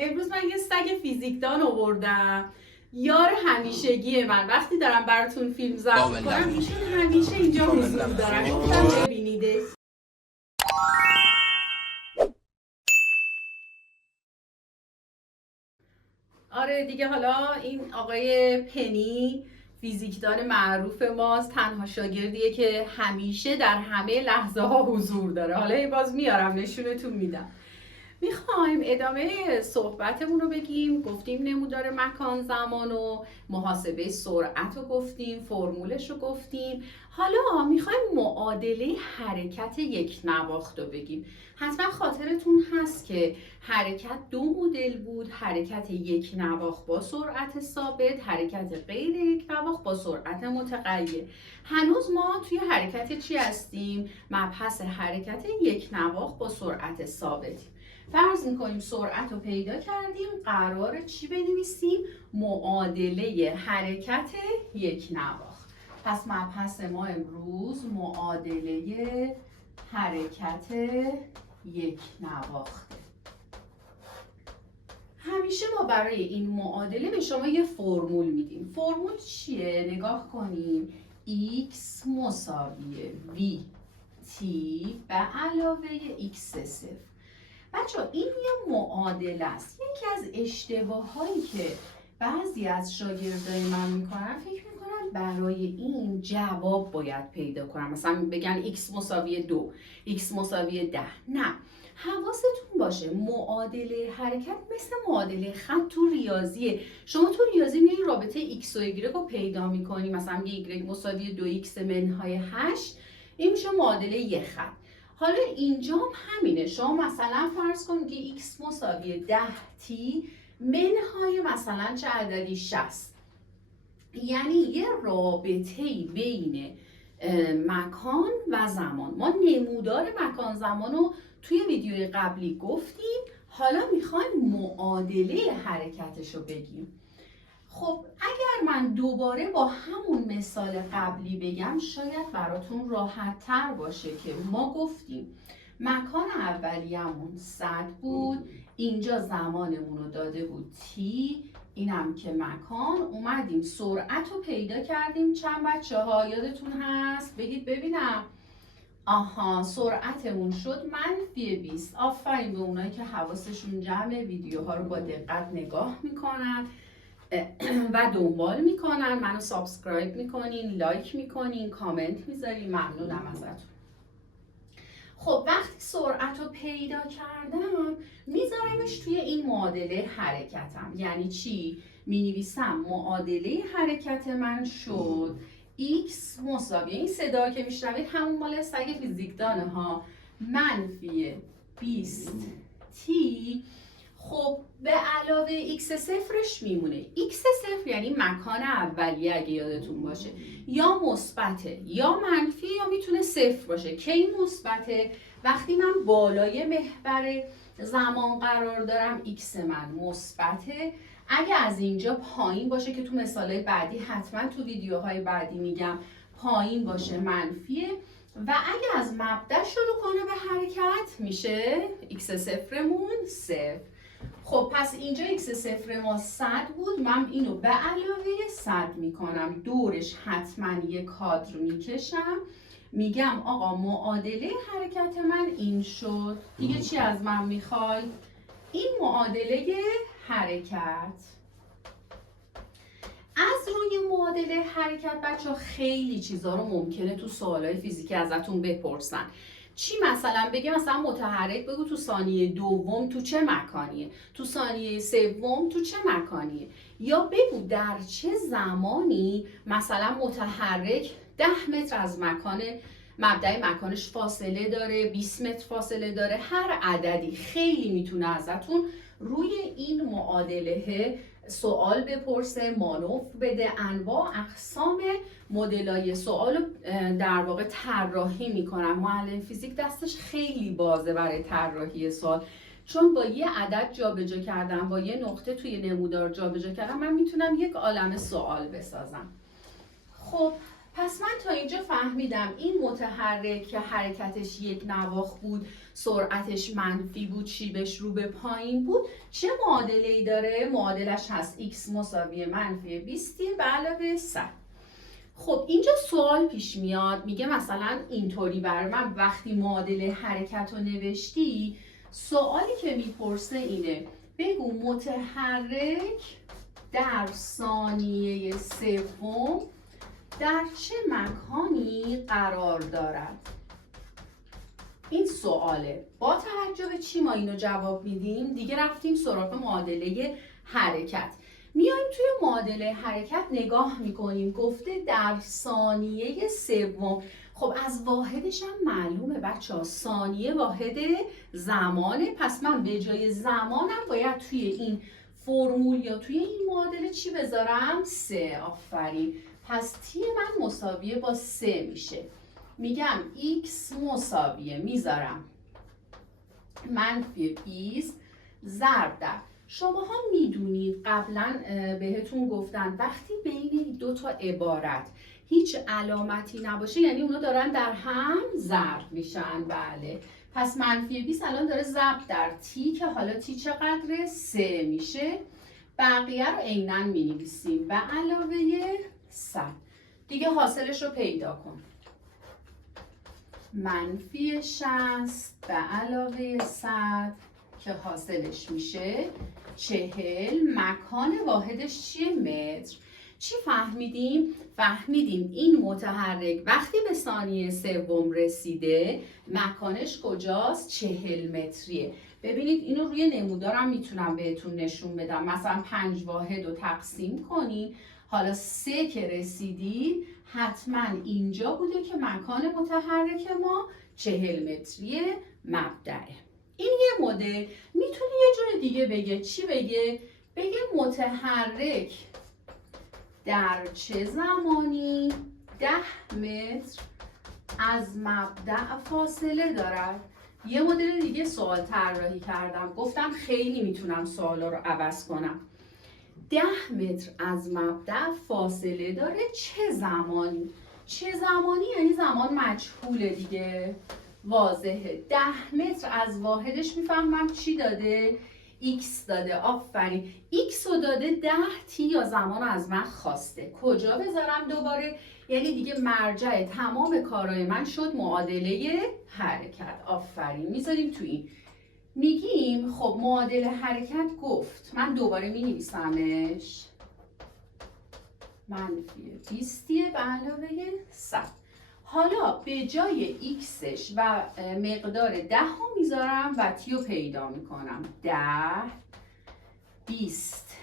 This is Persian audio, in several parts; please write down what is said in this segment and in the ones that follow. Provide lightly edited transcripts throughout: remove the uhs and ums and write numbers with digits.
امروز من یه سگ فیزیکدان آوردم، یار همیشگی من. وقتی دارم براتون فیلم ضبط می‌کنم ایشون همیشه اینجا حضور دارن. گفتم ببینیدش. آره دیگه، حالا این آقای پنی فیزیکدان معروف ماست، تنها شاگردیه که همیشه در همه لحظه ها حضور داره. حالا باز میارم نشونتون میدم. میخوایم ادامه صحبتمون رو بگیم. گفتیم نمودار مکان زمان و محاسبه سرعت رو گفتیم، فرمولش رو گفتیم. حالا میخوایم معادله حرکت یک نواخت رو بگیم. حتما خاطرتون هست که حرکت دو مدل بود: حرکت یک نواخت با سرعت ثابت، حرکت غیر یک نواخت با سرعت متغیر. هنوز ما توی حرکت چی هستیم؟ مبحث حرکت یک نواخت با سرعت ثابت. فرض میکنیم سرعت رو پیدا کردیم، قراره چی بنویسیم؟ معادله حرکت یک نواخت. پس مبحث ما امروز معادله حرکت یک نواخته. همیشه ما برای این معادله به شما یه فرمول میدیم. فرمول چیه؟ نگاه کنیم. x مساوی v t به علاوه x صفر. بچه این یه معادله است. یکی از اشتباه هایی که بعضی از شاگردای من میکنن، فکر میکنن برای این جواب باید پیدا کنم. مثلا بگن x مساوی 2، x مساوی 10. نه، حواستون باشه معادله حرکت مثل معادله خط تو ریاضیه. شما تو ریاضی میای رابطه x و y رو پیدا میکنی. مثلا y مساوی 2x منهای 8، این میشه معادله یه خط. حالا اینجا هم همینه. شما مثلا فرض کن که x مساوی 10t منهای مثلا چه عددی 60. یعنی یه رابطه‌ای بین مکان و زمان. ما نمودار مکان زمان رو توی ویدیوی قبلی گفتیم. حالا میخوایم معادله حرکتش رو بگیم. خب اگر من دوباره با همون مثال قبلی بگم شاید براتون راحت تر باشه که ما گفتیم مکان اولیه‌مون 100 بود، اینجا زمانمون رو داده بود t، اینم که مکان. اومدیم سرعت رو پیدا کردیم. چند بچه ها یادتون هست؟ بگید ببینم. آها، سرعتمون شد -20. آفرین به اونایی که حواسشون جمعه، ویدیوها رو با دقت نگاه میکنن و دنبال میکنن. منو سابسکرایب میکنین، لایک میکنین، کامنت میذارین. ممنونم ازتون. خب وقتی سرعت رو پیدا کردم میذارمش توی این معادله حرکتم. یعنی چی؟ مینویسم معادله حرکت من شد x مساوی، این صدا که میشنوید همون مال سگ فیزیکدانه ها، -20t. خب به علاوه x صفرش میمونه. x صفر یعنی مکان اولیه اگه یادتون باشه، یا مثبته یا منفی یا میتونه صفر باشه. کی مثبته؟ وقتی من بالای محور زمان قرار دارم x من مثبته. اگه از اینجا پایین باشه که تو مثالهای بعدی حتما تو ویدیوهای بعدی میگم پایین باشه منفیه. و اگه از مبدأ شروع کنه به حرکت میشه x صفرمون 0. خب پس اینجا x صفر ما 100 بود. من اینو به علاوه 100 میکنم، دورش حتما یک کادر میکشم، میگم آقا معادله حرکت من این شد. دیگه چی از من میخوای؟ این معادله حرکت. از روی معادله حرکت بچه خیلی چیزا رو ممکنه تو سوالای فیزیکی ازتون بپرسن. چی مثلا بگه؟ مثلا متحرک بگو تو ثانیه دوم تو چه مکانیه، تو ثانیه سوم تو چه مکانیه، یا بگو در چه زمانی مثلا متحرک 10 متر از مکان مبدأ مکانش فاصله داره، 20 متر فاصله داره، هر عددی. خیلی میتونه ازتون روی این معادله سوال بپرسه، مانور بده. انواع اقسام مدلای سوال در واقع طراحی میکنن. معلم فیزیک دستش خیلی بازه برای طراحی سوال، چون با یه عدد جابجا کردم، با یه نقطه توی نمودار جابجا کردم، من میتونم یک عالمه سوال بسازم. خب پس من تا اینجا فهمیدم این متحرک که حرکتش یک نواخت بود، سرعتش منفی بود، شیبش رو به پایین بود، چه معادله‌ای داره؟ معادلش هست x مساوی منفی 20 به علاوه 100. خب اینجا سوال پیش میاد، میگه مثلا اینطوری برای من وقتی معادله حرکت رو نوشتی، سوالی که میپرسه اینه بگو متحرک در ثانیه سوم در چه مکانی قرار دارد؟ این سواله. با توجه به چی ما اینو جواب میدیم؟ دیگه رفتیم سراغ معادله حرکت. میایم توی معادله حرکت نگاه میکنیم، گفته در ثانیه سوم. خب از واحدش هم معلومه بچه‌ها، ثانیه واحد زمانه، پس من به جای زمانم باید توی این فرمول یا توی این معادله چی بذارم؟ 3. آفرین. پس تی من مساویه با 3 میشه. میگم x مساویه، میذارم منفی 20 ضرب در، شماها میدونید قبلا بهتون گفتن وقتی بین این دو تا عبارت هیچ علامتی نباشه یعنی اونا دارن در هم ضرب میشن. بله، پس منفی 20 الان داره ضرب در تی که حالا تی چقدره؟ 3 میشه. بقیه رو عیناً مینویسیم به علاوه 100. دیگه حاصلش رو پیدا کن. منفی 60 به علاوه 100 که حاصلش میشه 40. مکان واحدش چیه؟ متر. چی فهمیدیم؟ فهمیدیم این متحرک وقتی به ثانیه سوم رسیده مکانش کجاست؟ 40 متریه. ببینید اینو روی نمودارم میتونم بهتون نشون بدم. مثلا 5 واحد رو تقسیم کنین، حالا 3 که رسیدید حتما اینجا بوده که مکان متحرک ما 40 متری مبدأه. این یه مدل. میتونه یه جور دیگه بگه. چی بگه؟ بگه متحرک در چه زمانی 10 متر از مبدأ فاصله دارد. یه مدل دیگه سوال طراحی کردم، گفتم خیلی میتونم سوالا رو عوض کنم. 10 متر از مبدأ فاصله داره چه زمانی؟ چه زمانی یعنی زمان مجهوله دیگه، واضحه. 10 متر از واحدش میفهمم چی داده؟ x داده. آفرین، x رو داده 10 تی یا زمان از من خواسته. کجا بذارم دوباره؟ یعنی دیگه مرجع تمام کارهای من شد معادله حرکت. آفرین، میذاریم تو این. میگیم خب معادله حرکت گفت، من دوباره می نویسمش منفی 20 به علاوه 100. حالا به جای xش و مقدار 10 رو میذارم و تی رو پیدا میکنم. 10 20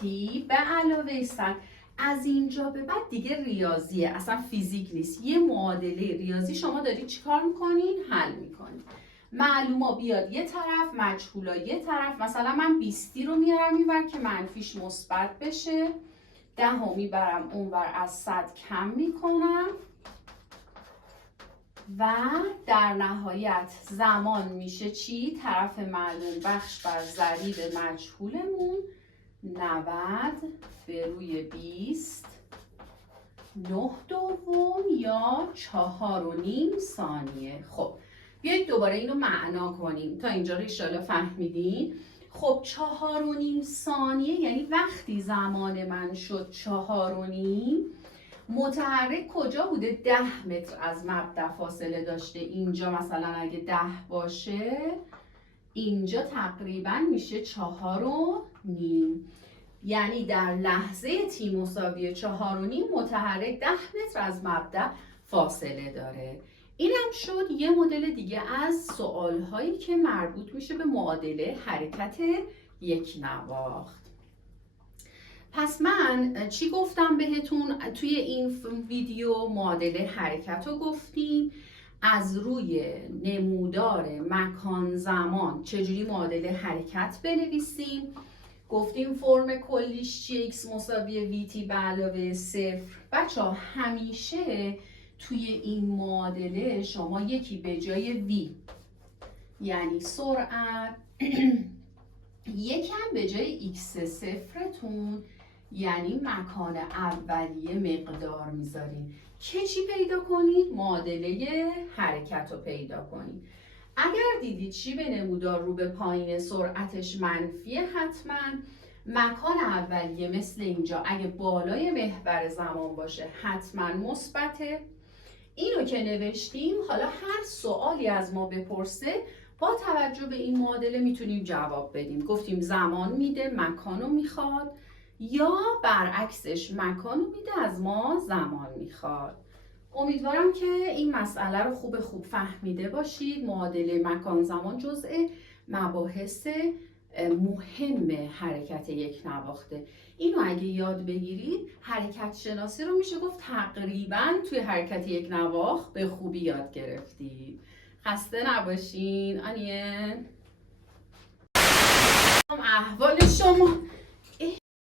تی به علاوه 100. از اینجا به بعد دیگه ریاضیه، اصلا فیزیک نیست. یه معادله ریاضی شما دارید چیکار میکنین؟ حل میکنین. معلوما بیاد یه طرف، مجهولا یه طرف. مثلا من 20 رو میارم اینور که منفیش مثبت بشه، 10 رو میبرم اونور از 100 کم میکنم و در نهایت زمان میشه چی؟ طرف معلوم بخش بر ضریب مجهولمون 90 به روی 20 9 دوم یا 4.5 ثانیه. خب بیایید دوباره اینو معنا کنیم. تا اینجا رو انشالله فهمیدین. خب 4.5 ثانیه یعنی وقتی زمان من شد 4.5، متحرک کجا بوده؟ 10 متر از مبدأ فاصله داشته. اینجا مثلا اگه 10 باشه اینجا تقریبا میشه 4.5. یعنی در لحظه تی مساوی 4.5 متحرک 10 متر از مبدأ فاصله داره. اینم شد یه مدل دیگه از سوالهایی که مربوط میشه به معادله حرکت یک نواخت. پس من چی گفتم بهتون توی این ویدیو؟ معادله حرکت رو گفتیم، از روی نمودار مکان زمان چجوری معادله حرکت بنویسیم. گفتیم فرم کلیش چیه؟ x مساوی vt به علاوه 0. بچه ها همیشه توی این معادله شما یکی به جای v یعنی سرعت یکم به جای x صفرتون یعنی مکان اولیه مقدار میذارین که چی پیدا کنید؟ معادله حرکت رو پیدا کنید. اگر دیدید چی به نمودار رو به پایین سرعتش منفیه، حتما مکان اولیه مثل اینجا اگه بالای محور زمان باشه حتما مثبته. اینو که نوشتیم، حالا هر سوالی از ما بپرسه با توجه به این معادله میتونیم جواب بدیم. گفتیم زمان میده، مکانو میخواد، یا برعکسش مکانو میده، از ما زمان میخواد. امیدوارم که این مسئله رو خوب فهمیده باشید. معادله مکان زمان جزء مباحث مهم حرکت یک نواخته. اینو اگه یاد بگیرید، حرکت شناسی رو میشه گفت تقریبا توی حرکت یک نواخت به خوبی یاد گرفتید. خسته نباشین. آنیه احوال شما